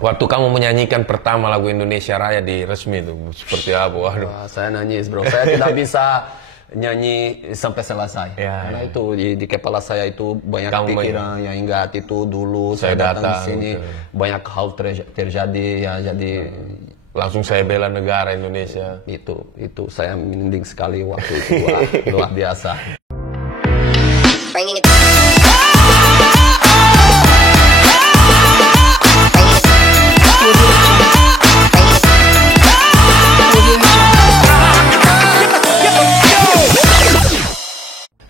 Waktu kamu menyanyikan pertama lagu Indonesia Raya di resmi itu seperti apa? Waduh. Wah, saya nangis bro, saya tidak bisa nyanyi sampai selesai. Karena itu di kepala saya itu banyak pikiran yang ingat itu dulu saya datang di sini banyak hal terjadi ya, jadi langsung saya bela negara Indonesia. Itu saya merinding sekali waktu itu. Wah, luar biasa.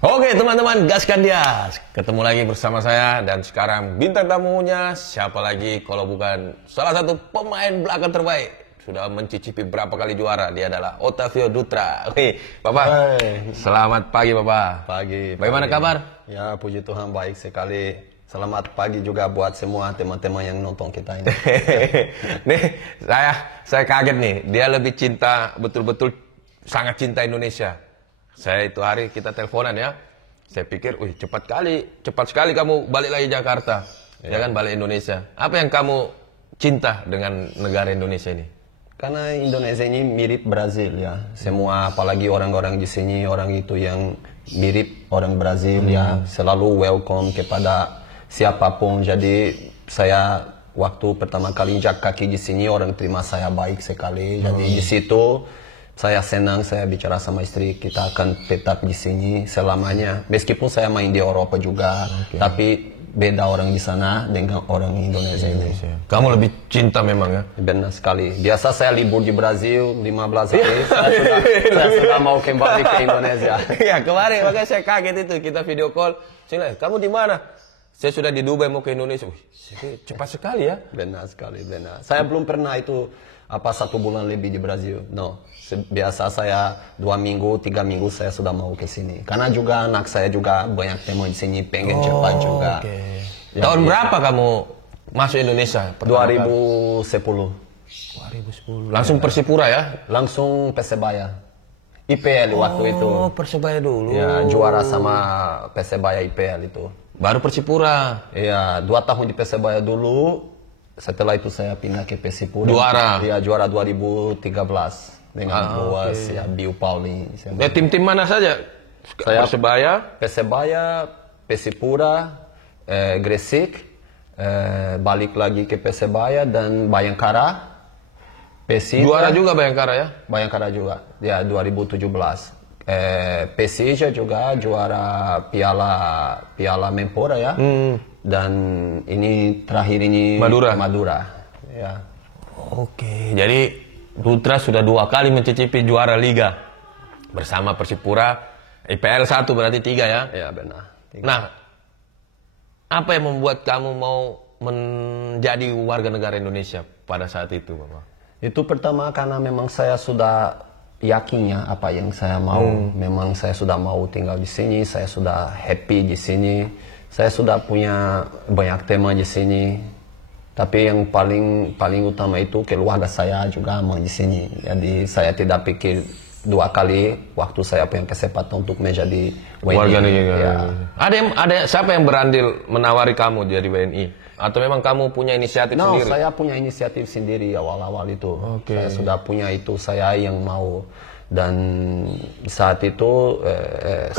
Oke teman-teman, gaskan dia. Ketemu lagi bersama saya dan sekarang bintang tamunya siapa lagi kalau bukan salah satu pemain belakang terbaik. Sudah mencicipi berapa kali juara, dia adalah Ottavio Dutra. Oke, Bapak. Selamat pagi Bapak. Pagi. Bagaimana kabar? Ya, puji Tuhan baik sekali. Selamat pagi juga buat semua teman-teman yang nonton kita ini. Nih, saya kaget nih. Dia lebih cinta, betul-betul sangat cinta Indonesia. Saya itu hari kita teleponan ya. Saya pikir, wih cepat sekali kamu balik lagi Jakarta. Ya kan, balik Indonesia. Apa yang kamu cinta dengan negara Indonesia ini? Karena Indonesia ini mirip Brazil ya. Semua apalagi orang-orang di sini, orang itu yang mirip orang Brazil ya. Selalu welcome kepada siapapun. Jadi saya waktu pertama kali injak kaki di sini orang terima saya baik sekali. Jadi di situ saya senang, saya bicara sama istri, kita akan tetap di sini selamanya. Meskipun saya main di Eropa juga, tapi beda orang di sana dengan orang Indonesia ini. Kamu lebih cinta memang ya? Benar sekali. Biasa saya libur di Brazil 15 hari, saya sudah mau kembali ke Indonesia. Ya kemarin makanya saya kaget itu, kita video call. Sini, kamu di mana? Saya sudah di Dubai mau ke Indonesia. Wih, cepat sekali ya? Benar sekali, benar. Saya belum pernah itu 1 bulan lebih di Brazil. No. Biasa saya 2 minggu, 3 minggu saya sudah mau ke sini. Karena juga anak saya juga banyak teman di sini, pengen cepat juga. Ya, tahun berapa kamu masuk Indonesia? 2010. 2010. Langsung Persipura ya? Langsung Persebaya. IPL waktu itu. Oh, Persebaya dulu. Ya, juara sama Persebaya IPL itu. Baru Persipura. Iya, 2 tahun di Persebaya dulu. Setelah itu saya pindah ke Persipura. Juara? Iya, juara 2013. Dengan Boas, ya, Biu Pauli. Tim-tim mana saja? Saya Persebaya, Persipura, Gresik, balik lagi ke Persebaya dan Bayangkara. Persija. Juara juga Bayangkara ya? Bayangkara juga, ya 2017. Persija juga juara Piala Menpora ya. Dan ini terakhir ini Madura. Ya. Oke, jadi Dutra sudah 2 kali mencicipi juara Liga bersama Persipura. IPL 1 berarti 3 ya? Ya benar. 3. Nah, apa yang membuat kamu mau menjadi warga negara Indonesia pada saat itu, Bapak? Itu pertama karena memang saya sudah yakinnya apa yang saya mau. Memang saya sudah mau tinggal di sini, saya sudah happy di sini. Saya sudah punya banyak tema di sini. Tapi yang paling utama itu keluarga saya juga mau di sini. Jadi saya tidak pikir 2 kali waktu saya punya kesempatan untuk menjadi WNI. Warga negara. Ya. Ada siapa yang berandil menawari kamu jadi WNI? Atau memang kamu punya inisiatif sendiri? Saya punya inisiatif sendiri awal-awal itu. Saya sudah punya itu, saya yang mau. Dan saat itu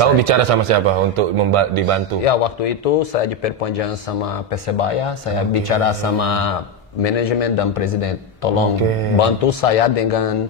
kamu bicara sama siapa untuk dibantu? Ya waktu itu saya diperpanjang sama Persebaya. Saya bicara sama manajemen dan presiden. Tolong bantu saya dengan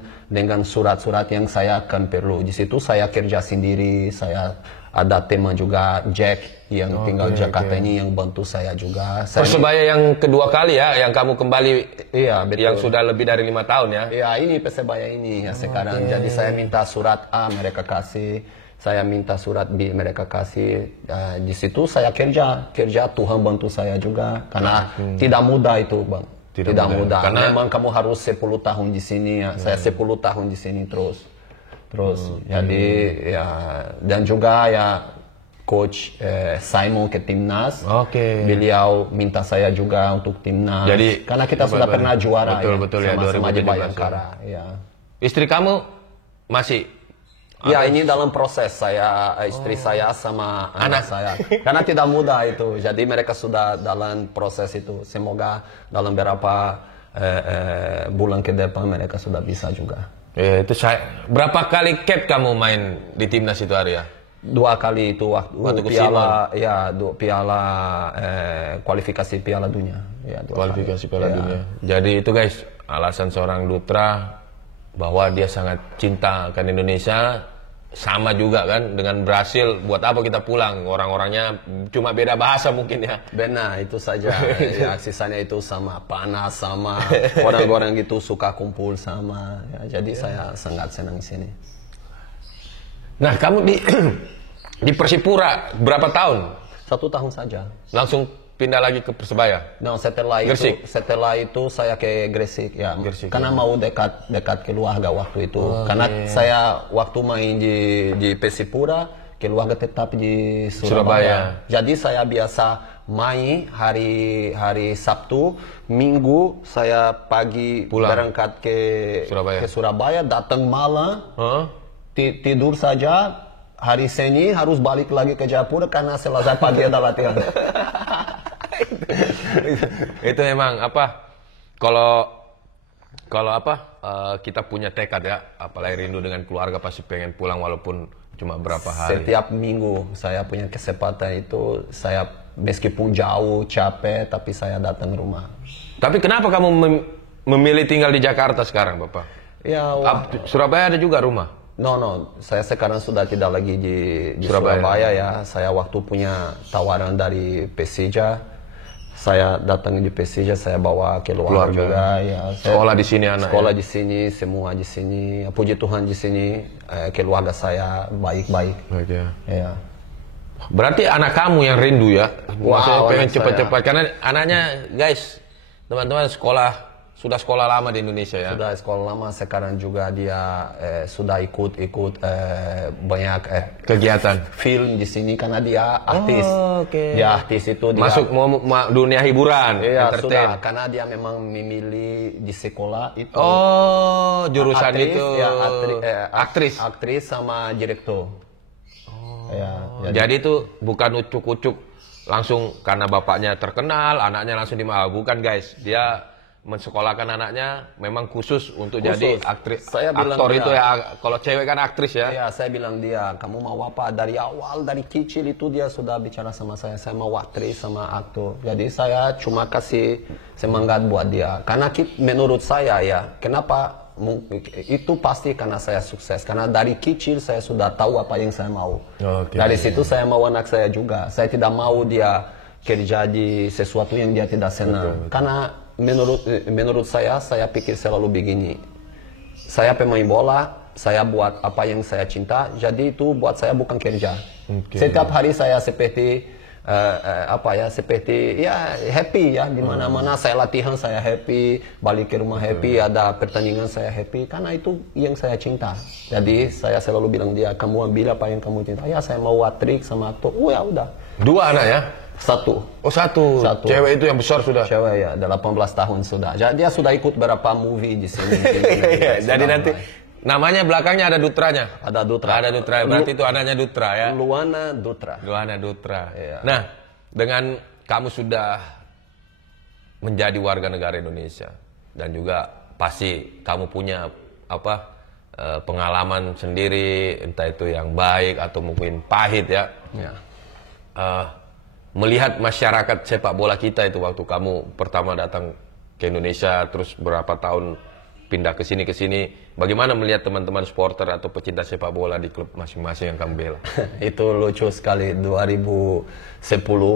surat-surat yang saya akan perlu. Di situ saya kerja sendiri. Saya ada teman juga Jack yang tinggal di Jakarta ini yang bantu saya juga. Persebaya yang kedua kali ya, yang kamu kembali, iya betul. Yang sudah lebih dari 5 tahun ya? Iya, ini Persebaya ini ya sekarang. Jadi saya minta surat A, mereka kasih. Saya minta surat B, mereka kasih. Di situ saya kerja Tuhan bantu saya juga. Karena tidak mudah itu, Bang. Tidak mudah. Karena memang kamu harus 10 tahun di sini ya. Saya 10 tahun di sini terus. Jadi ya, dan juga ya coach Simon ke timnas. Beliau minta saya juga untuk timnas. Jadi karena kita sudah pernah juara betul ya, sama-sama di Bayangkara. Ya. Istri kamu masih? Ya, ini dalam proses saya, istri saya sama anak saya. Karena tidak mudah itu. Jadi mereka sudah dalam proses itu. Semoga dalam beberapa bulan ke depan mereka sudah bisa juga. Ya, itu berapa kali cap kamu main di timnas itu hari ya? 2 kali itu waktu ke piala ya kualifikasi Piala Dunia. Ya, 2 Kualifikasi kali. Piala Ya. Dunia. Jadi itu guys, alasan seorang Dutra bahwa dia sangat cinta akan Indonesia, sama juga kan dengan Brasil. Buat apa kita pulang? Orang-orangnya cuma beda bahasa mungkin ya. Benar, itu saja. Ya, sisanya itu sama panas, sama orang-orang gitu suka kumpul sama. Ya, jadi saya sangat senang sini. Nah, kamu di di Persipura berapa tahun? 1 tahun saja. Langsung pindah lagi ke Persebaya? Nah, Gresik? setelah itu saya ke Gresik ya. Gresik, karena mau dekat keluarga waktu itu. Karena saya waktu main di Persipura, keluarga tetap di Surabaya. Jadi saya biasa main hari Sabtu, Minggu saya pagi berangkat ke Surabaya, datang malam, tidur saja. Hari Senin harus balik lagi ke Japura karena selesai pagi ada latihan. Itu memang apa? Kalau kita punya tekad ya, apalagi rindu dengan keluarga pasti pengen pulang walaupun cuma berapa hari. Setiap minggu saya punya kesempatan itu, saya meskipun jauh capek tapi saya datang rumah. Tapi kenapa kamu memilih tinggal di Jakarta sekarang, Bapak? Ya, Surabaya ada juga rumah? No, saya sekarang sudah tidak lagi di Surabaya ya. Saya waktu punya tawaran dari Persija, saya datang di Persija, saya bawa keluarga juga ya. Sekolah di sini anak. Sekolah di sini, semua di sini. Puji Tuhan di sini, keluarga saya baik-baik. Ya. Berarti anak kamu yang rindu ya? Maksudnya pengen cepat-cepat karena anaknya guys, teman-teman sudah sekolah lama di Indonesia ya? Sudah sekolah lama, sekarang juga dia sudah ikut banyak kegiatan film di sini karena dia artis. Dia artis itu dia masuk dunia hiburan, iya, entertain. Sudah, karena dia memang memilih di sekolah itu. Jurusan aktris, itu ya, aktris sama direktur. Jadi itu bukan ucuk-ucuk langsung karena bapaknya terkenal, anaknya langsung bukan guys. Dia mensekolahkan anaknya memang khusus untuk jadi aktris. Aktor itu ya, kalau cewek kan aktris ya. Iya, saya bilang dia, kamu mau apa? Dari awal, dari kecil itu dia sudah bicara sama saya mau aktris sama aktor. Jadi saya cuma kasih semangat buat dia. Karena menurut saya ya, kenapa itu pasti karena saya sukses. Karena dari kecil saya sudah tahu apa yang saya mau. Dari situ saya mau anak saya juga. Saya tidak mau dia kerja di sesuatu yang dia tidak senang. Karena menurut saya pikir selalu begini. Saya pemain bola, saya buat apa yang saya cinta, jadi itu buat saya bukan kerja. Setiap hari saya seperti seperti ya happy ya, di mana-mana saya latihan saya happy, balik ke rumah happy, ada pertandingan saya happy, karena itu yang saya cinta. Jadi saya selalu bilang dia, kamu ambil apa yang kamu cinta. Ya saya mau aktris sama aktor. Ya udah. 2 anak ya? 1. Satu. Cewek itu yang besar sudah? Cewek ya, 18 tahun sudah. Jadi dia sudah ikut beberapa movie di sini. Jadi nanti namanya belakangnya ada Dutranya? Ada Dutra. Ada Dutra, berarti itu anaknya Dutra ya? Luana Dutra. Luana Dutra. Iya. Nah, dengan kamu sudah menjadi warga negara Indonesia dan juga pasti kamu punya pengalaman sendiri, entah itu yang baik atau mungkin pahit ya. Melihat masyarakat sepak bola kita itu waktu kamu pertama datang ke Indonesia, terus berapa tahun pindah ke sini, bagaimana melihat teman-teman supporter atau pecinta sepak bola di klub masing-masing yang kamu bela? Itu lucu sekali. 2010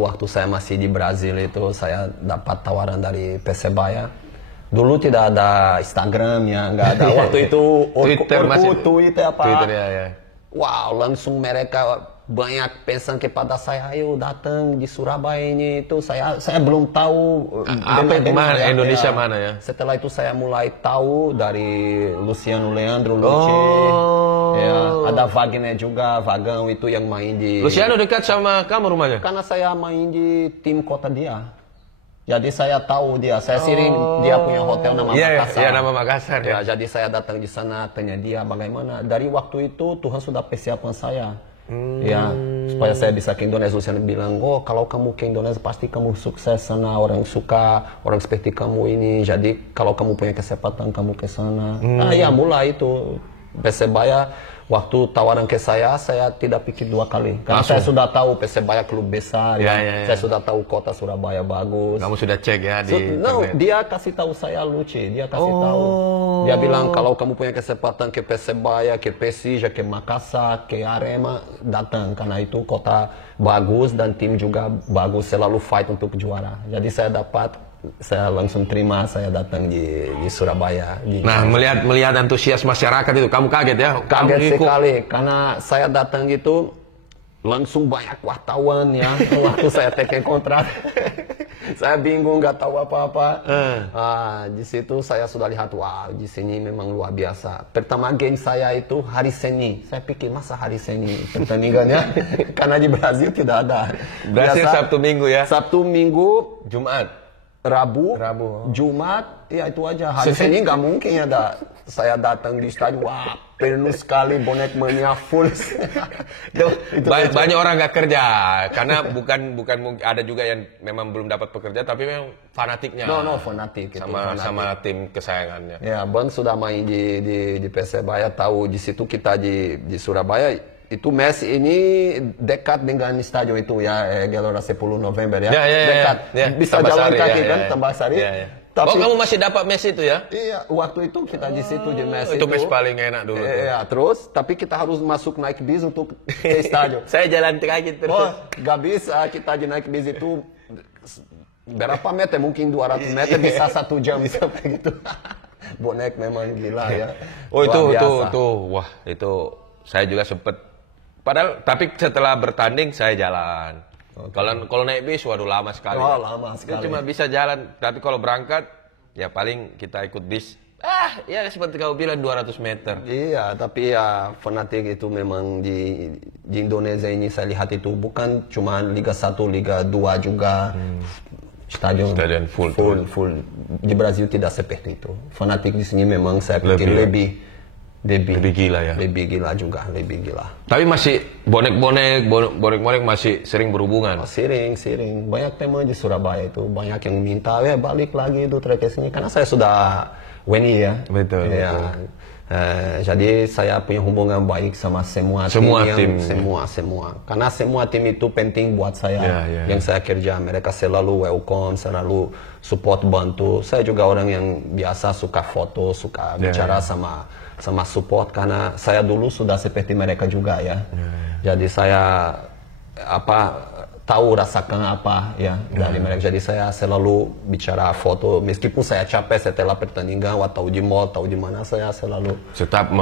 waktu saya masih di Brazil itu saya dapat tawaran dari Persebaya. Dulu tidak ada Instagram ya, nggak ada. Waktu itu Twitter apa? Twitter ya. Wow, langsung mereka banyak pesan kepada saya, ayo datang di Surabaya ini. Itu saya belum tahu mana Indonesia mana ya. Setelah itu saya mulai tahu dari Luciano Leandro Luce. Ya, ada Wagner juga, Wagner itu yang main di. Luciano dekat sama kamu rumahnya? Karena saya main di tim kota dia. Jadi saya tahu dia, saya sering dia punya hotel nama Makassar. Iya, nama Makassar ya. Jadi saya datang di sana, tanya dia bagaimana. Dari waktu itu Tuhan sudah persiapkan saya. Ya, supaya saya bisa ke Indonesia. Saya bilang, oh kalau kamu ke Indonesia pasti kamu sukses sana, orang suka orang seperti kamu ini. Jadi kalau kamu punya kesempatan kamu ke sana. Nah ya mulai itu Persebaya. Waktu tawaran ke saya tidak pikir dua kali. Karena saya sudah tahu Persebaya klub besar, saya sudah tahu kota Surabaya bagus. Kamu sudah cek ya di internet? Dia kasih tahu saya Luci, dia kasih tahu. Dia bilang kalau kamu punya kesempatan ke Persebaya, ke Persija, ke Makassar, ke Arema, datang. Karena itu kota bagus dan tim juga bagus, selalu fight untuk juara. Jadi saya langsung terima, saya datang di Surabaya. Nah, melihat antusias masyarakat itu, kamu kaget ya? Kaget sekali, karena saya datang gitu, langsung banyak wartawan ya, waktu saya take kontrak. Saya bingung, nggak tahu apa-apa. Di situ saya sudah lihat, wah di sini memang luar biasa. Pertama game saya itu hari Senin. Saya pikir masa hari Senin pertandingannya, karena di Brazil tidak ada. Brazil Sabtu Minggu ya? Sabtu Minggu, Jumat. Rabu, Jumat, ya itu aja. Hari Senin nggak mungkin ada. Saya datang di stadion, wah penuh sekali, boneknya full. Banyak orang nggak kerja, karena bukan ada juga yang memang belum dapat pekerja, tapi memang fanatiknya. Fanatik. Sama tim kesayangannya. Ya, Bang sudah main di Persebaya, tahu di situ kita di Surabaya. Itu mes ini dekat dengan stadion itu ya, Gelora 10 November ya. Dekat. Bisa jalan kaki kan, Tambahsari. Tapi, kamu masih dapat mes itu ya? Iya, waktu itu kita di situ di mes itu. Itu mes paling enak dulu. Iya, terus tapi kita harus masuk naik bis untuk ke stadion. Saya jalan kaki terus. Gak bisa kita naik bis itu berapa meter? Mungkin 200 meter bisa 1 jam sampai gitu. Bonek memang gila ya. Wah, itu saya juga sempat. Padahal, tapi setelah bertanding saya jalan. Kalau naik bis, waduh lama sekali. Lama sekali. Cuma bisa jalan, tapi kalau berangkat, ya paling kita ikut bis. Ya seperti kau bilang 200 meter. Iya, tapi ya fanatik itu memang di Indonesia ini saya lihat itu bukan cuma Liga 1, Liga 2 juga. Stadion full. Di Brazil tidak seperti itu. Fanatik di sini memang saya pikir lebih gila ya. Lebih gila juga, lebih gila. Tapi masih bonek-bonek masih sering berhubungan. Sering. Banyak teman di Surabaya itu, banyak yang minta balik lagi itu trek ke sini karena saya sudah WNI ya. Betul. Jadi saya punya hubungan baik sama semua tim. Karena semua tim itu penting buat saya. Yang saya kerja, mereka selalu welcome, selalu support, bantu. Saya juga orang yang biasa suka foto, suka bicara sama support karena saya dulu sudah seperti mereka juga ya. Jadi saya tahu rasakan apa ya dari mereka. Jadi saya selalu bicara foto meskipun saya capek setelah pertandingan atau di mall atau di mana saya selalu tetap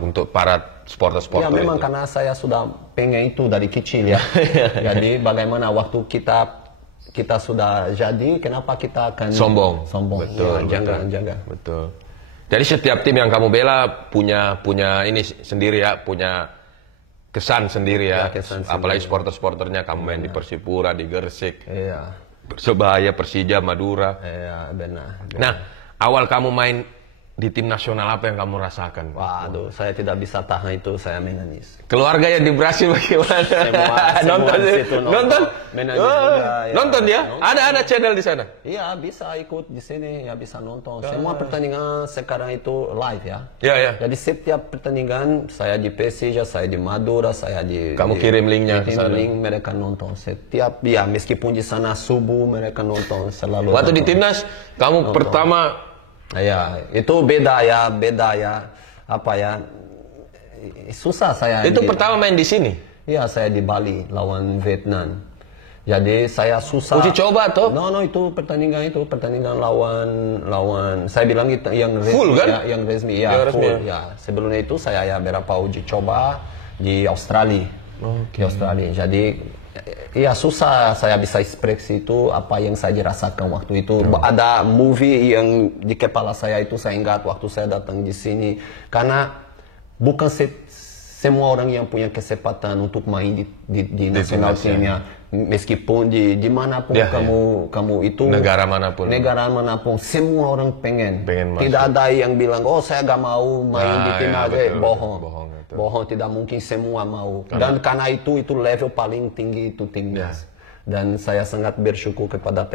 untuk para supporter ya memang itu. Karena saya sudah pengen itu dari kecil ya. Jadi bagaimana waktu kita sudah jadi, kenapa kita akan sombong. Betul, jangan. Betul. Jadi setiap tim yang kamu bela punya ini sendiri ya, punya kesan sendiri ya. Apalagi supporternya kamu main di Persipura, di Gersik, Persebaya, Persija, Madura. Iya, benar. Nah, awal kamu main di tim nasional apa yang kamu rasakan? Waduh, saya tidak bisa tahan itu, saya menangis. Keluarga yang di Brasil bagaimana? Nonton? Nonton dia? Ada channel di sana? Iya, bisa ikut di sini, ya bisa nonton. Semua pertandingan sekarang itu live ya. Iya. Jadi setiap pertandingan saya di Persija, saya di Madura, saya di kamu kirim linknya ke sana. Link mereka nonton setiap meskipun di sana subuh mereka nonton selalu. Waktu di timnas kamu pertama. Ya, itu beda ya. Apa ya? Susah saya. Itu pertama main di sini? Iya, saya di Bali lawan Vietnam. Jadi saya susah. Uji coba toh? Itu pertandingan lawan saya bilang itu yang full resmi, kan? Ya, yang resmi ya, full ya. Sebelumnya itu saya berapa uji coba di Australia. Di Australia. Jadi ya susah saya bisa ekspresi itu apa yang saya rasakan waktu itu. Ada movie yang di kepala saya itu saya ingat waktu saya datang di sini karena bukan semua orang yang punya kesempatan untuk main di nasional timnya. Meskipun di manapun kamu itu negara manapun semua orang pengen masuk. Tidak ada yang bilang saya gak mau main di tim aja, bohong. Bohong tidak mungkin semua mau. Dan karena itu level paling tinggi itu timnas. Dan saya sangat bersyukur kepada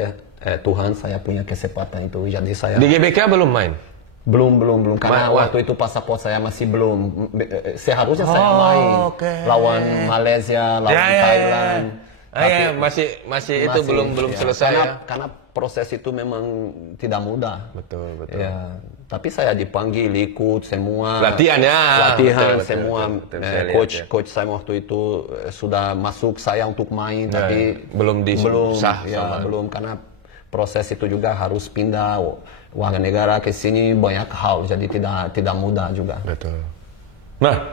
Tuhan saya punya kesempatan itu. Jadi saya Di GBK belum main? belum karena waktu itu pasaport saya masih belum. Seharusnya saya main lawan Malaysia, lawan Thailand. Masih itu belum selesai karena proses itu memang tidak mudah. Betul. Ya, tapi saya dipanggil ikut semua Latihan betul, semua. Coach saya waktu itu sudah masuk saya untuk main, tapi belum sah. belum karena proses itu juga harus pindah warga negara ke sini, banyak hal, jadi tidak mudah juga. Betul. Nah,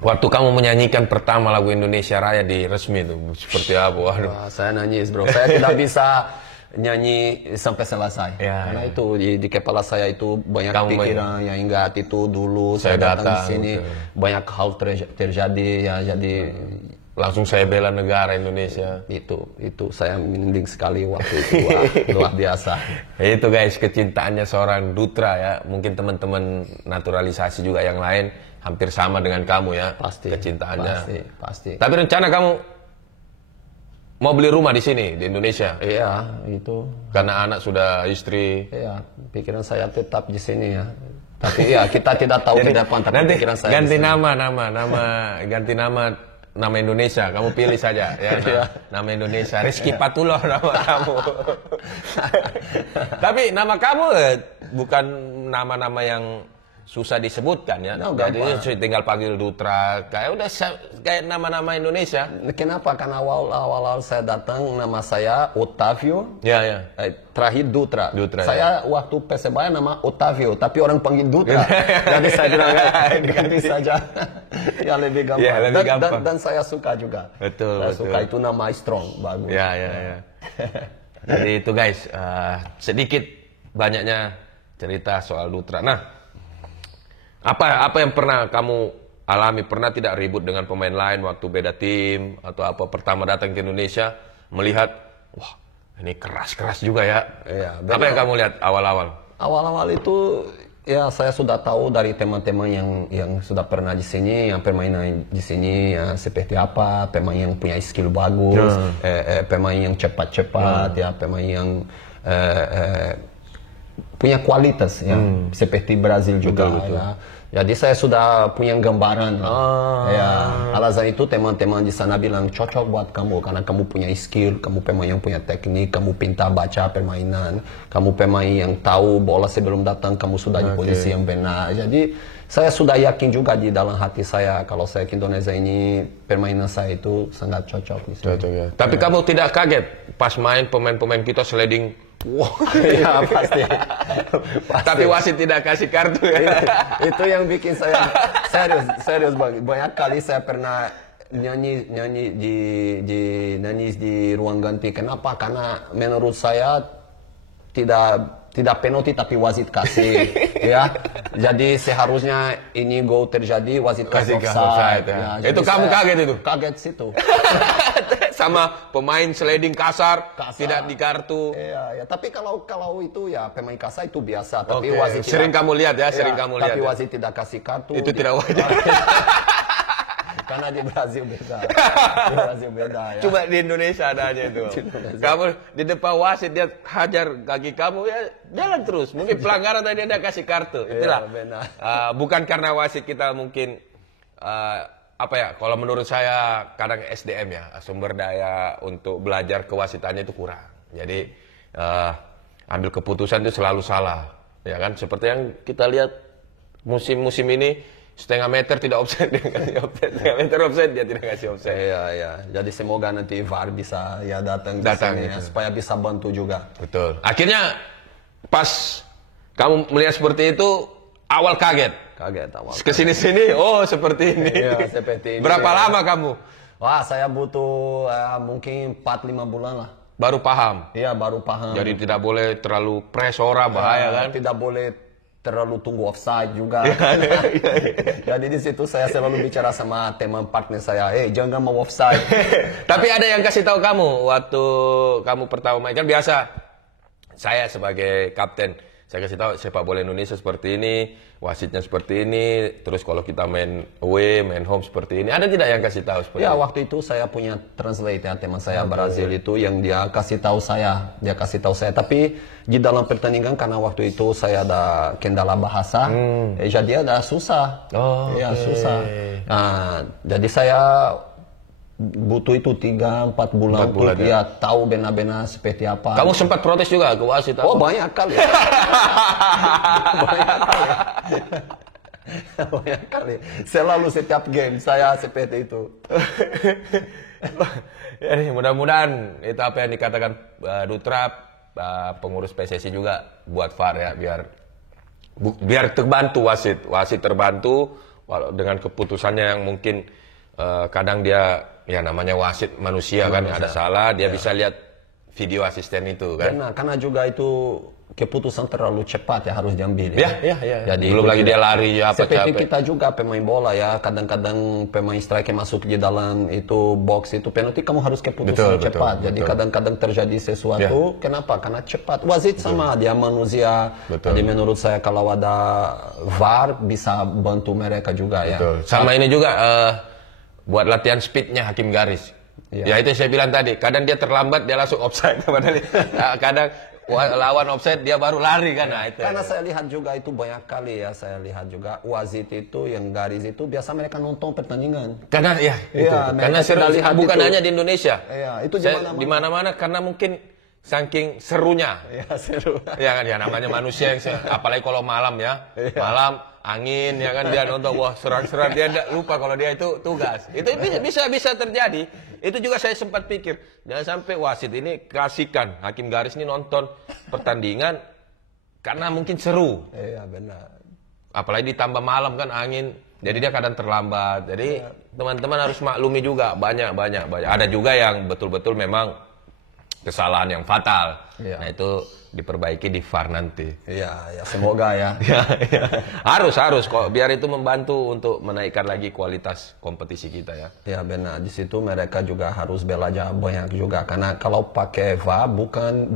waktu kamu menyanyikan pertama lagu Indonesia Raya di resmi itu seperti apa? Wah, saya nangis bro, saya tidak bisa nyanyi sampai selesai. Karena itu di kepala saya itu banyak pikiran yang ingat itu dulu saya datang di sini, banyak hal terjadi ya, jadi langsung saya bela negara Indonesia. Itu saya merinding sekali waktu itu. Luar biasa. Itu guys, kecintaannya seorang Dutra ya. Mungkin teman-teman naturalisasi juga yang lain hampir sama dengan kamu ya. Pasti. Kecintaannya. Pasti. Tapi rencana kamu mau beli rumah di sini di Indonesia? Iya, itu. Karena anak sudah istri. Iya, pikiran saya tetap di sini ya. Tapi ya kita tidak tahu ke depan, tapi nanti pikiran saya ganti ganti nama Indonesia, kamu pilih saja ya. Nama Indonesia, Rizky Patullah nama kamu. Tapi nama kamu bukan nama-nama yang susah disebutkan ya. Jadi tinggal panggil Dutra, kayak nama-nama Indonesia. Kenapa? Karena awal saya datang nama saya Otavio. Ya. Terakhir Dutra. Saya ya. waktu Persebaya nama Otavio, tapi orang panggil Dutra. Jadi saya bilang ganti saja. Yang lebih gampang. Ya, lebih gampang. Dan saya suka juga. Betul. Suka itu nama strong, bagus. Ya. Jadi itu guys, sedikit banyaknya cerita soal Dutra. Nah, apa yang pernah kamu alami? Pernah tidak ribut dengan pemain lain waktu beda tim atau apa? Pertama datang ke Indonesia melihat, wah ini keras juga ya. Apa yang kamu lihat awal-awal? Awal-awal itu ya saya sudah tahu dari teman-teman yang sudah pernah di sini, yang permainan di sini ya, seperti apa, pemain yang punya skill bagus, pemain yang cepat-cepat, ya pemain yang punya kualitas ya, seperti Brazil juga. Betul. Ya. Jadi saya sudah punya gambaran. Ya, alasan itu teman-teman di sana bilang cocok buat kamu karena kamu punya skill, kamu pemain yang punya teknik, kamu pintar baca permainan, kamu pemain yang tahu bola sebelum datang, kamu sudah di posisi yang benar. Jadi saya sudah yakin juga di dalam hati saya kalau saya ke Indonesia ini permainan saya itu sangat cocok. Cocok ya. Tapi kamu tidak kaget pas main pemain-pemain kita sliding? Wow, ya pasti. Tapi wasit tidak kasih kartu ya. Itu yang bikin saya serius banyak kali saya pernah nyanyi di ruang ganti. Kenapa? Karena menurut saya tidak penalti tapi wasit kasih ya. Jadi seharusnya ini gol terjadi wasit kasih offside. Ya, itu kamu kaget itu? Kaget situ. Sama pemain sliding kasar, tidak di kartu. Iya, tapi kalau itu ya pemain kasar itu biasa. Tapi wasit sering kamu lihat ya, kamu lihat. Tapi wasit tidak kasih kartu. Itu tidak wajar. Karena di Brazil beda. Ya. Cuma di Indonesia adanya itu. Kamu di depan wasit dia hajar kaki kamu ya jalan terus. Mungkin pelanggaran tadi dia kasih kartu. Itulah. Bukan karena wasit kita mungkin kalau menurut saya kadang SDM ya, sumber daya untuk belajar kewasitannya itu kurang. Jadi ambil keputusan itu selalu salah. Ya kan seperti yang kita lihat musim ini setengah meter tidak offside, dia kasih offside. Setengah meter offside, dia tidak kasih offside. Iya. Jadi semoga nanti VAR bisa ya datang sini, ya, supaya bisa bantu juga. Betul. Akhirnya pas kamu melihat seperti itu, awal kaget awal. Kesini-sini, seperti ini. Iya, seperti ini. Berapa lama kamu? Wah, saya butuh mungkin 4-5 bulan lah. Baru paham? Iya, baru paham. Jadi tidak boleh terlalu press orang, bahaya kan? Tidak boleh terlalu tunggu offside juga. Jadi di situ saya selalu bicara sama teman partner saya, jangan mau offside. Tapi ada yang kasih tahu kamu waktu kamu pertama main, kan biasa saya sebagai kapten Saya kasih tahu sepak bola Indonesia seperti ini, wasitnya seperti ini, terus kalau kita main away, main home seperti ini. Ada tidak yang kasih tahu seperti Ya, ini? waktu itu saya punya translate ya, teman saya Brazil itu yang dia kasih tahu saya, tapi di dalam pertandingan karena waktu itu saya ada kendala bahasa, jadi ada susah. Oh, ya oke. susah. Nah, jadi saya butuh itu 3-4 bulan, 4 bulan, untuk ya tahu benar-benar seperti apa. Kamu sempat protes juga ke wasit? Oh, banyak kali. Banyak kali. Banyak kali. Selalu setiap game saya seperti itu. Ya, mudah-mudahan itu apa yang dikatakan Dutra, pengurus PSSI juga buat VAR ya, biar terbantu wasit terbantu walau dengan keputusannya yang mungkin kadang dia ya namanya wasit manusia kan ada salah, dia bisa lihat video asisten itu kan. Karena juga itu keputusan terlalu cepat ya harus diambil. Ya. Jadi Belum itu lagi dia lari ya apa seperti capek. kita juga pemain bola ya, kadang-kadang pemain striker masuk di dalam itu box itu penalti, kamu harus keputusan Betul, cepat. Jadi betul. kadang-kadang terjadi sesuatu, kenapa? Karena cepat. Wasit sama dia manusia. Betul. Jadi menurut saya kalau ada VAR bisa bantu mereka juga ya. Betul. Sama ini juga buat latihan speednya hakim garis. Ya itu saya bilang tadi, kadang dia terlambat dia langsung offside. Nah, kadang lawan offside dia baru lari kan. Nah, itu. Karena saya lihat juga itu banyak kali ya, saya lihat juga wasit itu yang garis itu biasa mereka nonton pertandingan. Karena ya, itu. Iya, Karena mereka sudah lihat bukan itu. hanya di Indonesia. Iya, itu Di mana-mana karena mungkin saking serunya. Ya seru. Ya kan ya namanya manusia yang apalagi kalau malam ya. Malam angin ya kan dia nonton wah serat-serat dia lupa kalau dia itu tugas. Itu bisa terjadi. Itu juga saya sempat pikir, jangan sampai wasit ini kasihkan hakim garis ini nonton pertandingan karena mungkin seru. Iya benar. Apalagi ditambah malam kan angin, jadi dia kadang terlambat. Jadi teman-teman harus maklumi juga banyak. Ada juga yang betul-betul memang kesalahan yang fatal. Iya. Nah itu diperbaiki di VAR nanti. Iya, ya semoga ya. Harus kok biar itu membantu untuk menaikkan lagi kualitas kompetisi kita ya. Ya benar, di situ mereka juga harus belajar banyak juga karena kalau pakai VAR bukan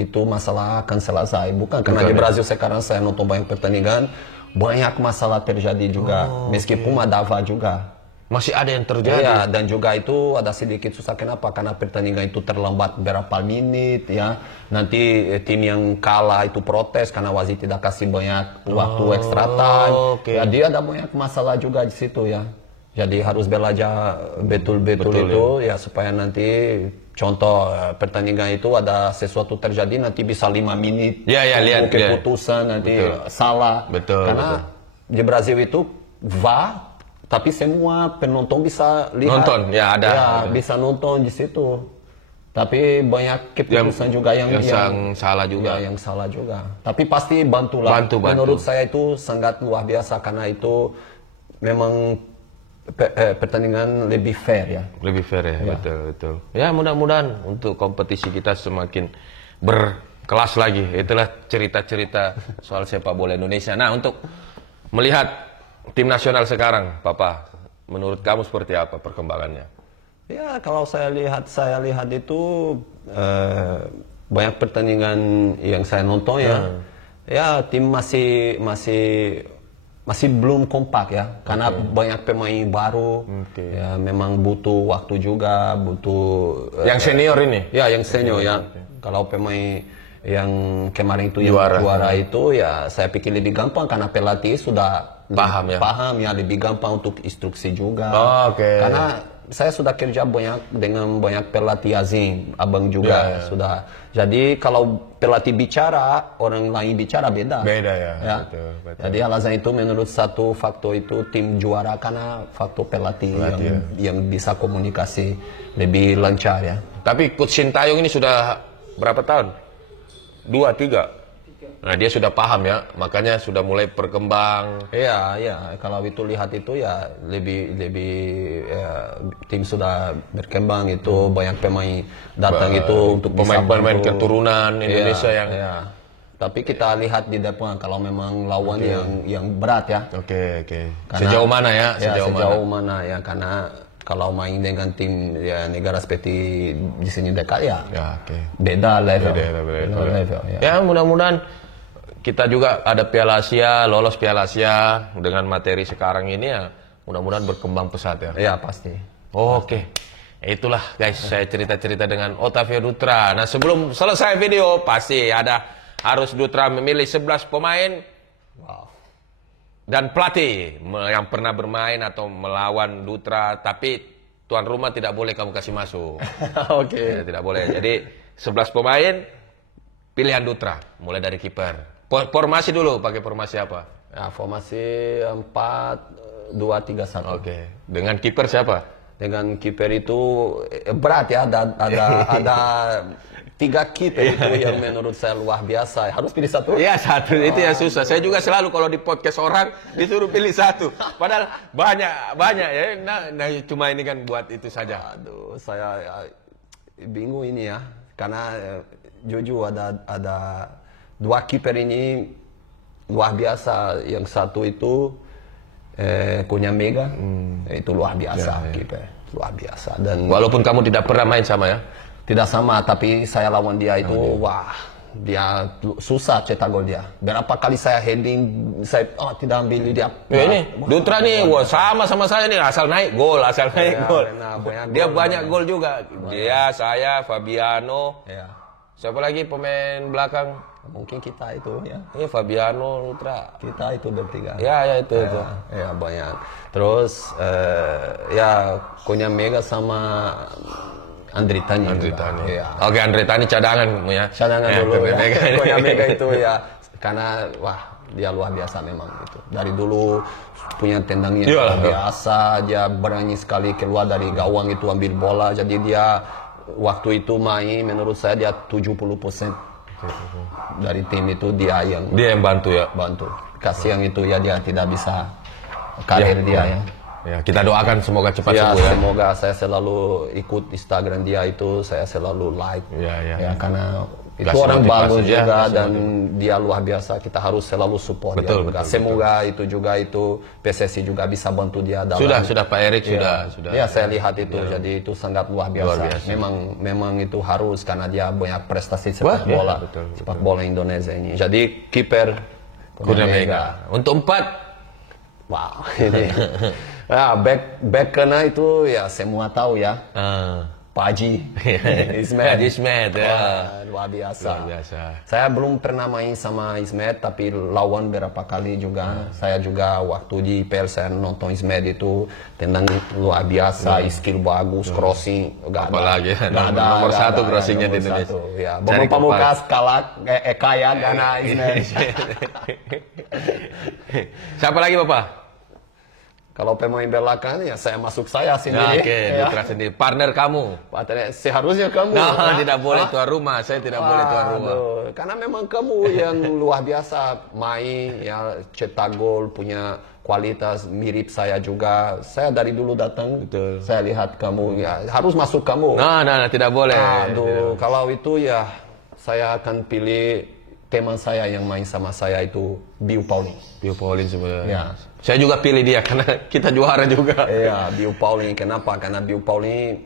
itu masalah akan selesai, bukan karena di Brazil sekarang saya nonton banyak pertandingan banyak masalah terjadi juga meskipun ada VAR juga. Masih ada yang terjadi. Ya, dan juga itu ada sedikit susah. Kenapa? Karena pertandingan itu terlambat berapa menit ya. Nanti tim yang kalah itu protes karena wasit tidak kasih banyak waktu extra time. Jadi ada banyak masalah juga di situ ya. Jadi harus belajar betul-betul itu ya supaya nanti contoh pertandingan itu ada sesuatu terjadi nanti bisa 5 menit. Lihat keputusan nanti salah. Karena di Brazil itu VAR tapi semua penonton bisa lihat. Nonton, ya ada. Ya, bisa nonton di situ. Tapi banyak keputusan juga yang salah juga. Ya, yang salah juga. Tapi pasti bantulah. Bantu. Menurut saya itu sangat luar biasa karena itu memang pertandingan lebih fair ya. Lebih fair ya, betul. Ya mudah-mudahan untuk kompetisi kita semakin berkelas lagi. Itulah cerita-cerita soal sepak bola Indonesia. Nah untuk melihat tim nasional sekarang, Papa, menurut kamu seperti apa perkembangannya? Ya, kalau saya lihat itu banyak pertandingan yang saya nonton ya. Ya, tim masih belum kompak ya, karena banyak pemain baru. Ya, memang butuh waktu juga, butuh. Yang senior ini? Ya, yang senior ya. Kalau pemain yang kemarin itu yang juara itu ya, saya pikir lebih gampang karena pelatih sudah paham ya, lebih gampang untuk instruksi juga. Karena saya sudah kerja dengan banyak pelatih asing, abang juga sudah. Jadi kalau pelatih bicara, orang lain bicara beda. Beda ya. Betul. Jadi alasan itu menurut satu faktor itu tim juara karena faktor pelatih yang bisa komunikasi lebih lancar ya. Tapi Coach Sintayong ini sudah berapa tahun? 2, 3. Nah dia sudah paham ya, makanya sudah mulai berkembang. Iya. Kalau itu lihat itu ya lebih ya, tim sudah berkembang itu banyak pemain datang itu untuk pemain keturunan Indonesia yang. Tapi kita lihat di depan kalau memang lawan yang berat ya. Oke. Sejauh mana ya? Sejauh mana ya karena kalau main dengan tim ya negara seperti di sini dekat ya. Beda level. Ya mudah-mudahan kita juga ada Piala Asia, lolos Piala Asia dengan materi sekarang ini ya, mudah-mudahan berkembang pesat ya. Iya pasti. Oke. Itulah guys, saya cerita-cerita dengan Otavio Dutra. Nah, sebelum selesai video pasti harus Dutra memilih 11 pemain Wow. dan pelatih yang pernah bermain atau melawan Dutra, tapi tuan rumah tidak boleh kamu kasih masuk. Oke. Ya, tidak boleh. Jadi 11 pemain pilihan Dutra, mulai dari kiper. Formasi dulu, pakai formasi apa? Ya, formasi 4-2-3-1. Oke. Dengan kiper siapa? Dengan kiper itu berat ya, ada 3 kiper itu yang menurut saya luar biasa. Harus pilih satu? Iya, satu. Itu ya susah. Saya juga selalu kalau di podcast orang disuruh pilih satu. Padahal banyak ya. Nah, cuma ini kan buat itu saja. Aduh, saya bingung ini ya. Karena jujur ada 2 kiper ini luar biasa. Yang satu itu Konya Mega, itu luar biasa kiper, luar biasa. Dan Walaupun kamu tidak pernah main sama ya? tidak sama, tapi saya lawan dia itu, wah, dia susah cetak gol dia. Berapa kali saya heading, saya tidak ambil dia. Ya ini, Dutra nih, wah sama saya nih, asal naik gol. Dia banyak gol juga. Dia, saya, Fabiano. Ya. Siapa lagi pemain belakang? Mungkin kita itu ya. Ini Fabiano, Dutra. Kita itu bertiga. Ya itu. Ya banyak. Terus ya Konya Mega sama Andritani. Ya. Oke, Andritani cadangan ya. Cadangan dulu. Ya. Konya Mega itu ya. Karena wah dia luar biasa memang itu. Dari dulu punya tendangnya luar biasa. Dia berani sekali keluar dari gawang itu ambil bola. Jadi dia waktu itu main menurut saya dia 70% dari tim itu dia yang bantu ya. Bantu. Kasihan itu ya dia tidak bisa karir dia ya. Ya, kita doakan semoga cepat Ya, sembuh ya. semoga saya selalu ikut Instagram dia itu, saya selalu like. Ya, karena itu orang bagus juga dan dia luar biasa. Kita harus selalu support dia juga. Semoga itu juga itu PSSI juga bisa bantu dia dalam. Sudah Pak Erik sudah. Ya, saya lihat itu. Jadi itu sangat luar biasa. Memang itu harus karena dia banyak prestasi sepak bola. Sepak bola Indonesia ini. Jadi kiper Konya Mega. Untuk 4. Wow, ini. Ya, back kena itu ya semua tahu ya. Pak Haji Ismet ya. Luar biasa. Saya belum pernah main sama Ismet, tapi lawan berapa kali juga. Saya juga waktu di PL saya nonton Ismet itu tendang luar biasa, skill bagus, crossing. Apalagi nomor 1 crossingnya di Indonesia. Ya, Bambang Pamungkas kalah kaya karena Ismet. Siapa lagi Bapak? Kalau pemain belakang ya saya masuk saya sendiri. Oke, Dutra sendiri. Partner kamu. Partner seharusnya kamu. Nah, tidak boleh tuan rumah. Saya tidak boleh tuan rumah. Karena memang kamu yang luar biasa main, ya cetak gol, punya kualitas mirip saya juga. Saya dari dulu datang, saya lihat kamu ya harus masuk kamu. Nah, tidak boleh. Aduh, kalau itu ya saya akan pilih teman saya yang main sama saya itu Biu Paulin. Biu Paulin sebenarnya. Ya. Saya juga pilih dia karena kita juara juga. Iya, Biu Paulin. Kenapa? Karena Biu Paulin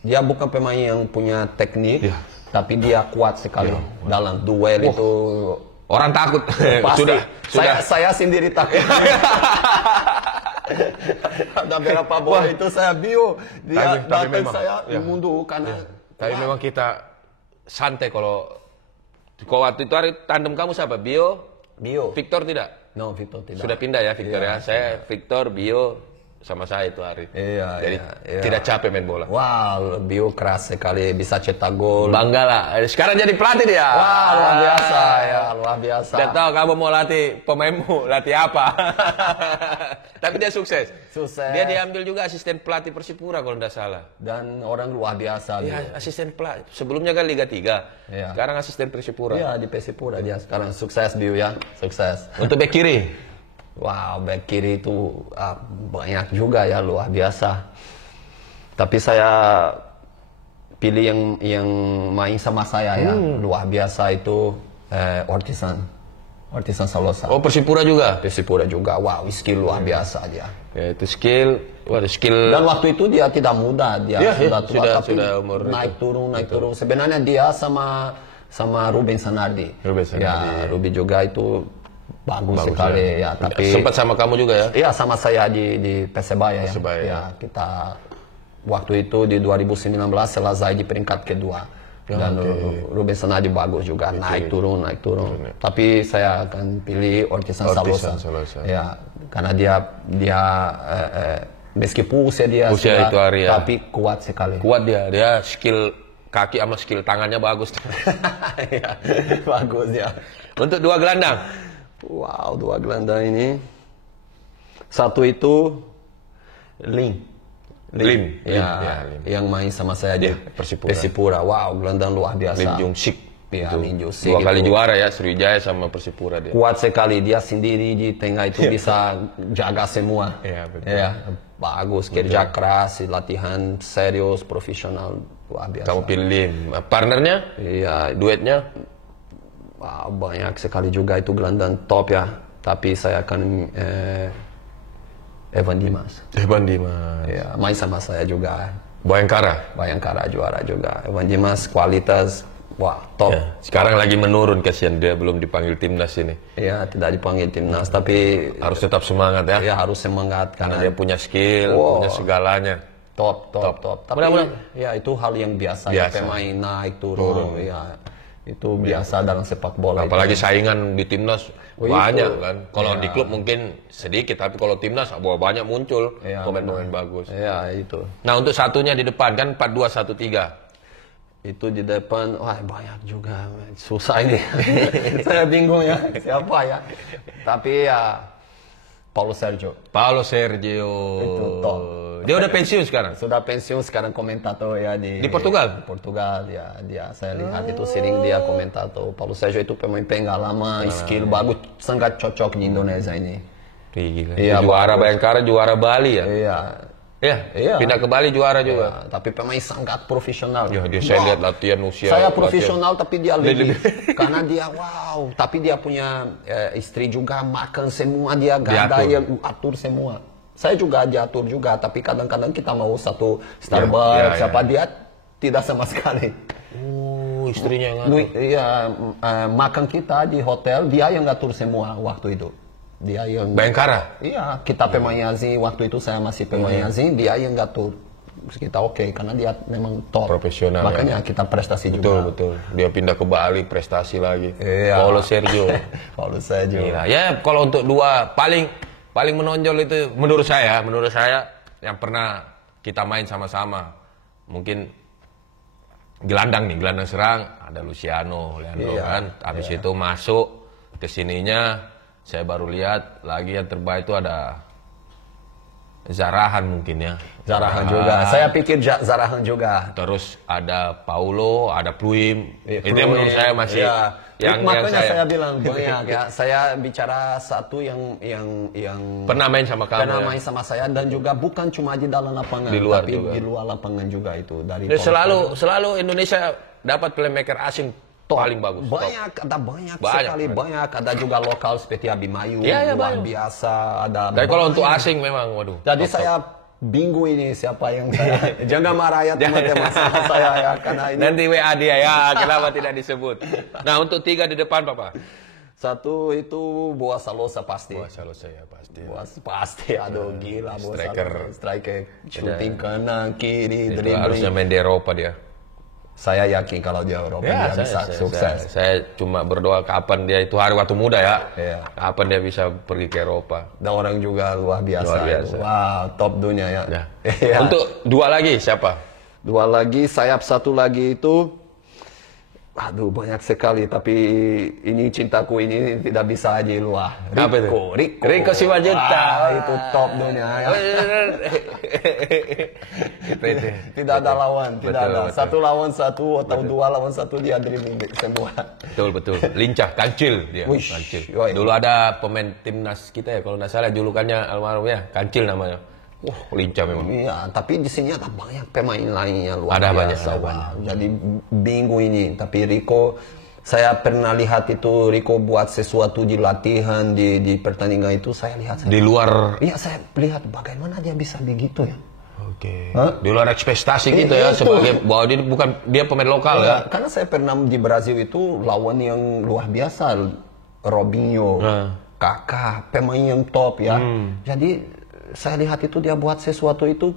dia bukan pemain yang punya teknik, tapi dia kuat sekali dalam duel itu. Orang takut. Pasti. Sudah. Saya sendiri takut. Ada beberapa bola itu saya Biu, dia datang saya mundur karena. Tapi memang kita santai kalau waktu itu hari tandem kamu siapa? Bio. Victor tidak? No, Victor tidak. Sudah pindah ya Victor ya. Saya Victor, Bio sama saya itu hari. Iya. Jadi tidak capek main bola. Wow, Bio keras sekali, bisa cetak gol. Bangga lah. Sekarang jadi pelatih dia. Wah, luar biasa ya, luar biasa. Tidak tahu kamu mau latih pemainmu, latih apa. Tapi dia sukses. Dia diambil juga asisten pelatih Persipura kalau tidak salah. Dan orang luar biasa. Iya, asisten pelatih. Sebelumnya kan Liga 3. Iya. Sekarang asisten Persipura. Iya, di Persipura dia sekarang sukses Bio ya, sukses. Untuk bek kiri. Wow, back kiri itu banyak juga ya, luar biasa. Tapi saya pilih yang main sama saya ya, luar biasa itu Ortisan Salosa. Oh, Persipura juga? Persipura juga, wow, skill luar biasa dia. Ya, itu skill. Dan waktu itu dia tidak muda, dia sudah tua, tapi sudah umur naik turun. Sebenarnya dia sama sama Ruben Sanardi. Ruben Sanardi. Ya, Ruben juga itu bagus sekali ya. Tapi sempat sama kamu juga ya? Iya, sama saya di Persebaya ya. Persebaya. Ya, kita waktu itu di 2019 selesai di peringkat kedua. Dan Ruben Sanardi bagus juga, naik turun. Tapi saya akan pilih Ortisan Salosa. Ya, karena dia meskipun usia dia sudah, itu hari ya. tapi kuat sekali. Kuat dia skill kaki sama skill tangannya bagus. Ya, bagus ya. Untuk dua gelandang. Wow, dua gelandang ini. Satu itu Lim. Ya, yang main sama saya di Persipura. Wow, gelandang luar biasa. Lim Jung Sik. Ya, Lim Jung Sik. 2 kali juara ya, Sriwijaya sama Persipura dia. Kuat sekali, dia sendiri di tengah itu bisa jaga semua. Iya, betul. Ya, bagus, kerja keras, latihan serius, profesional, luar biasa. Kamu pilih Lim. Partnernya? Iya, Duetnya? wow, banyak sekali juga itu gelandang top ya. Tapi saya akan Evan Dimas. Ya, main sama saya juga. Bayangkara juara juga. Evan Dimas kualitas wah top. Ya, sekarang lagi menurun, kasihan dia belum dipanggil timnas ini. Ya, tidak dipanggil timnas tapi harus tetap semangat ya. Ya, harus semangat karena dia punya skill, punya segalanya. Top. Tapi ya itu hal yang biasa. Ya, pemain naik turun. Ya, itu biasa dalam sepak bola. Apalagi saingan di timnas banyak kan. Kalau di klub mungkin sedikit, tapi kalau timnas banyak muncul pemain-pemain bagus. Ya, itu. Nah, untuk satunya di depan kan 4-2-1-3. Itu di depan, wah banyak juga, susah ini. Saya bingung ya, siapa ya. Tapi ya Paulo Sergio. Itu top. Dia udah pensiun sekarang? Sudah pensiun sekarang, komentator ya di Portugal? Di Portugal ya, dia saya lihat itu sering dia komentator. Paulo Sergio itu pemain pengalaman, skill bagus, sangat cocok di Indonesia ini. Gila. Iya, juara Bayangkara, juara Bali ya? Iya. Pindah ke Bali juara juga. Tapi pemain sangat profesional. Ya, dia saya lihat latihan usia. Saya profesional tapi dia lebih. Karena dia tapi dia punya istri juga, makan semua, dia gada yang atur semua. Saya juga diatur juga, tapi kadang-kadang kita mau satu Starbucks, dia tidak sama sekali. Istrinya yang ngatur. Iya, makan kita di hotel, dia yang ngatur semua waktu itu. Dia yang Bayangkara? Iya, kita pemain asing waktu itu, saya masih pemain asing, dia yang ngatur. Kita karena dia memang top. Profesional. Makanya kita prestasi juga. Betul. Dia pindah ke Bali, prestasi lagi. Iya. Paulo Sergio. Gila. Ya, kalau untuk dua paling menonjol itu menurut saya yang pernah kita main sama-sama. Mungkin gelandang serang ada Luciano, Leandro kan. Habis itu masuk ke sininya. Saya baru lihat lagi yang terbaik itu ada Zarahan mungkin ya. Zarahan juga. Saya pikir Zarahan juga. Terus ada Paulo, ada Pluim. Itu yang menurut saya masih makanya saya bilang banyak ya. Saya bicara satu yang pernah main sama kamu. Pernah main sama saya dan juga bukan cuma di dalam lapangan, tapi di luar lapangan juga itu dari. Selalu Indonesia dapat playmaker asing paling bagus. Banyak sekali. Ada juga lokal seperti Abimayu, luar biasa. Tapi kalau untuk asing memang, waduh. Jadi saya bingung ini siapa yang jangan marah ya teman-teman sama saya ya, karena ini. Nanti WA dia ya, kenapa tidak disebut. Nah, untuk 3 di depan, Papa. Satu itu Boa Salosa pasti. Boa Salosa ya pasti. Pasti, aduh gila Boa striker. Shooting kanan, kiri, dribbling. Harusnya main di Eropa dia. Saya yakin kalau di Eropa dia bisa sukses. Saya cuma berdoa kapan dia itu hari waktu muda ya. Kapan dia bisa pergi ke Eropa. Dan orang juga luar biasa. Wah, top dunia ya. Untuk 2 lagi siapa? 2 lagi, sayap satu lagi itu. Aduh, banyak sekali, tapi ini cintaku ini tidak bisa aja luar. Rico Simanjuntak. Itu top dunia ya. Tidak ada lawan, tidak ada. Betul. 1 lawan 1 atau 2 lawan 1 dia dribbling semua. Betul. Lincah, kancil dia. Kancil. Dulu ada pemain timnas kita ya, kalau nggak salah julukannya almarhum ya, Kancil namanya. Lincah memang. Iya, tapi di sini ada banyak pemain lainnya luar biasa. Banyak. Jadi bingung ini. Tapi Rico, saya pernah lihat itu Rico buat sesuatu di latihan, di pertandingan itu saya lihat. Di luar. Iya, saya lihat bagaimana dia bisa begitu ya. Oke. Hah? Di luar ekspektasi gitu ya, Itu. sebagai bahwa dia bukan dia pemain lokal ya. Karena saya pernah di Brazil itu lawan yang luar biasa, Robinho, Kaká, pemain yang top ya. Jadi saya lihat itu dia buat sesuatu itu,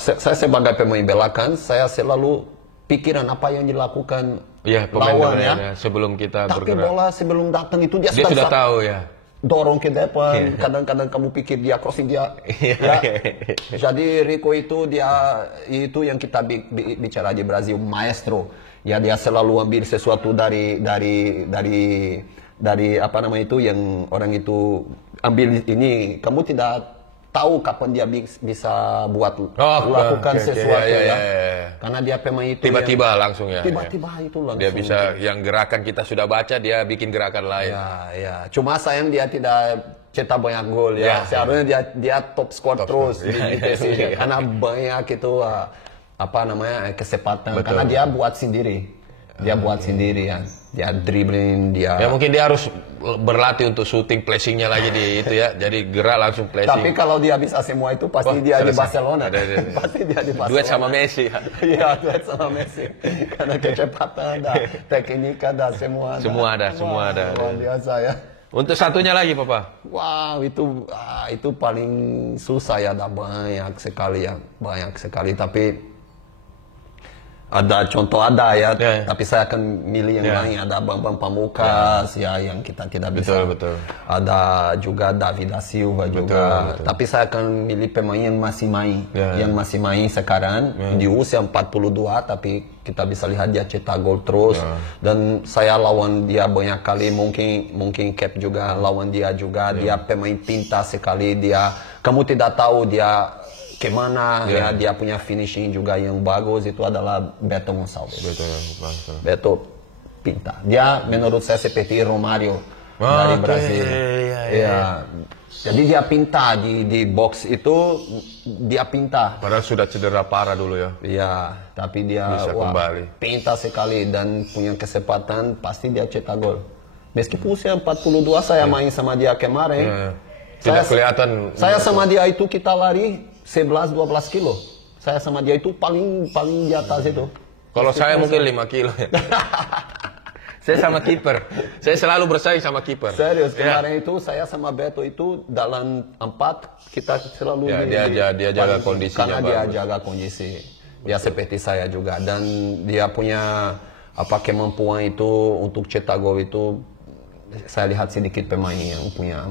saya sebagai pemain belakang, saya selalu pikiran apa yang dilakukan Iya, lawan ya. pemain sebelum kita Tapi bergerak. bola sebelum datang itu dia Dia sudah bisa tahu ya. dorong ke depan. Kadang-kadang kamu pikir dia crossing dia. Ya. Jadi Rico itu yang kita bicara di Brazil, maestro. Ya, dia selalu ambil sesuatu dari apa namanya itu yang orang itu ambil ini. Kamu tidak tahu kapan dia bisa lakukan sesuatu ya. Karena dia pemain itu Tiba-tiba langsung ya. Tiba-tiba itu langsung. Dia bisa yang gerakan kita sudah baca, dia bikin gerakan lain. Ya. Cuma sayang dia tidak cetak banyak gol ya. Seharusnya dia top score terus di PSIS. Karena banyak itu apa namanya kesempatan. Karena dia buat sendiri. Dia buat sendiri ya. Dia dribbling dia. Ya mungkin dia harus berlatih untuk shooting placingnya lagi di itu ya. Jadi gerak langsung placing. Tapi kalau dia bisa semua itu pasti dia di Barcelona. Pasti dia di Barcelona. Duet sama Messi. Iya, duet sama Messi. Karena kecepatan ada, teknik ada, semua ada. Semua ada. Luar biasa ya. Untuk satunya lagi, Papa. Wow, itu paling susah ya, ada banyak sekali ya, banyak sekali. Tapi ada contoh ya. Tapi saya akan milih yang lain. Ada Bambang Pamungkas ya, yang kita tidak bisa. Betul. Ada juga David da Silva juga. Betul. Tapi saya akan milih pemain yang masih main, yang masih main sekarang di usia 42. Tapi kita bisa lihat dia cetak gol terus. Dan saya lawan dia banyak kali. Mungkin Cap juga lawan dia juga. Dia pemain pintar sekali. Kamu tidak tahu dia kemana ya, dia punya finishing juga yang bagus. Itu adalah Beto Gonçalves. Beto pintar. Dia menurut saya seperti Romario dari Brasil. Ya. Jadi dia pintar di box itu, dia pintar. Padahal sudah cedera parah dulu ya. Iya, tapi dia bisa kembali. Pintar sekali dan punya kesempatan pasti dia cetak gol. Meskipun usia 42, saya main sama dia kemarin. Tidak kelihatan. Saya sama dia itu kita lari 11-12 kilo. Saya sama dia itu paling di atas itu. Kalau saya mungkin 5 kilo ya. Saya sama kiper. Saya selalu bersaing sama kiper. Serius, kemarin itu saya sama Beto itu dalam 4 kita selalu dia jaga kondisinya. Karena dia jaga kondisi. Dia seperti saya juga dan dia punya kemampuan itu untuk cetak gol itu. Saya lihat sedikit pemain yang punya.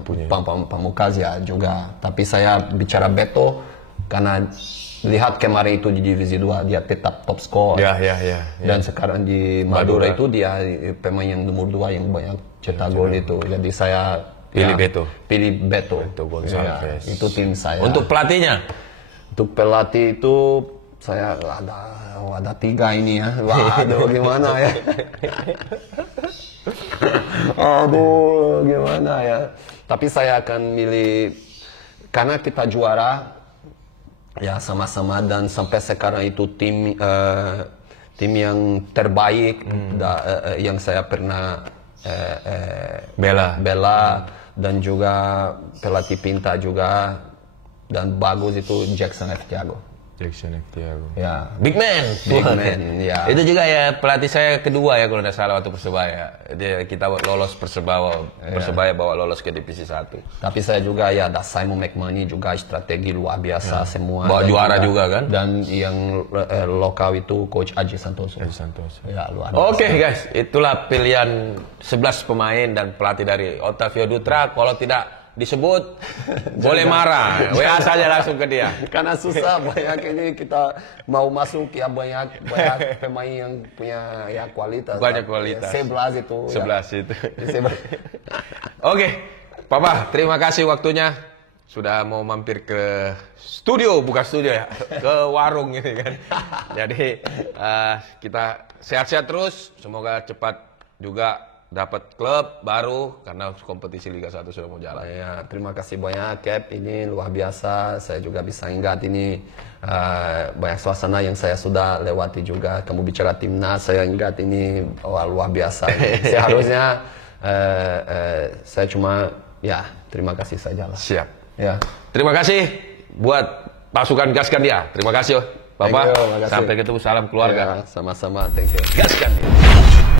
Pamungkas ya juga. Tapi saya bicara Beto karena lihat kemarin itu di divisi 2 dia tetap top score. Ya. Dan sekarang di Madura itu dia pemain yang nomor 2 yang banyak cetak gol itu. Jadi saya pilih Beto. Pilih Beto. Gonçalves. Itu tim saya. Untuk pelatihnya? Untuk pelatih itu saya ada 3 ini ya. Waduh gimana ya. Aduh gimana ya. Tapi saya akan milih karena kita juara. Ya sama-sama dan sampai sekarang itu tim yang terbaik yang saya pernah bela dan juga pelatih pintar juga dan bagus itu Jackson F. Thiago. Ya. Big man. Ya. Itu juga ya pelatih saya kedua ya kalau tidak salah waktu Persebaya. Kita lolos Persebaya bawa lolos ke divisi 1. Tapi saya juga ya ada Simon McManamy juga strategi luar biasa semua. Bawa juara juga kan? Dan yang lokal itu Coach Aji Santoso. Ya, luar biasa. Oke guys, itulah pilihan 11 pemain dan pelatih dari Otavio Dutra. Kalau tidak disebut boleh marah, WA saja langsung ke dia. Karena susah banyak ini kita mau masuk ya banyak pemain yang punya ya kualitas. Banyak kualitas. 11 itu. 11 itu. Oke, Papa, terima kasih waktunya. Sudah mau mampir ke studio, bukan studio ya, ke warung ini kan. Jadi kita sehat-sehat terus, semoga cepat juga dapat klub baru karena kompetisi Liga 1 sudah mau jalan. Ya, terima kasih banyak Cap, ini luar biasa. Saya juga bisa ingat ini banyak suasana yang saya sudah lewati juga. Kamu bicara timnas, saya ingat ini luar biasa. Seharusnya saya cuma ya terima kasih saja lah. Siap. Ya. Terima kasih buat pasukan gaskan dia. Terima kasih, Bapak. Thank you, makasih. Sampai ketemu, salam keluarga. Ya, sama-sama, thank you. Gaskan.